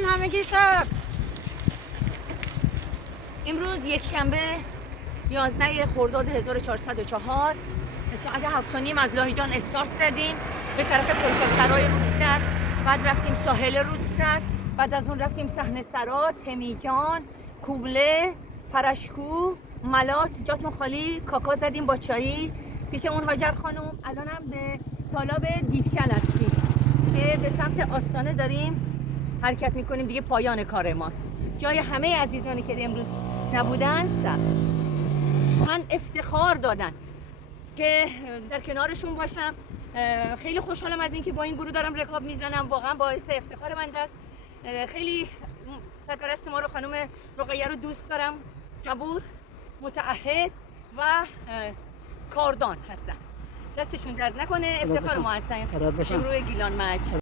دوستان همگی سلام. امروز یک شنبه 11 خرداد 1404 به ساعت 7:30 از لاهیجان استارت زدیم به طرف پرکاسرای رودسر. بعد رفتیم ساحل رودسر، بعد از اون رفتیم صحنه سرا، تمیجان، کوبله، پرشکو، ملات. جاتون خالی. کاکا زدیم با چایی پیش اون هاجر خانم. الانم به تالاب دیفشل هستیم که به سمت آستانه داریم حرکت میکنیم. دیگه پایان کار ماست. جای همه عزیزانی که امروز نبودن سبز. من افتخار دادن که در کنارشون باشم. خیلی خوشحالم از اینکه با این گروه دارم رکاب میزنم. واقعا باعث افتخار من است. خیلی سرپرست ما رو خانم رقیه رو دوست دارم. صبور، متعهد و کاردان هستن. دستشون درد نکنه. افتخار ما هستن. روی گیلان مج.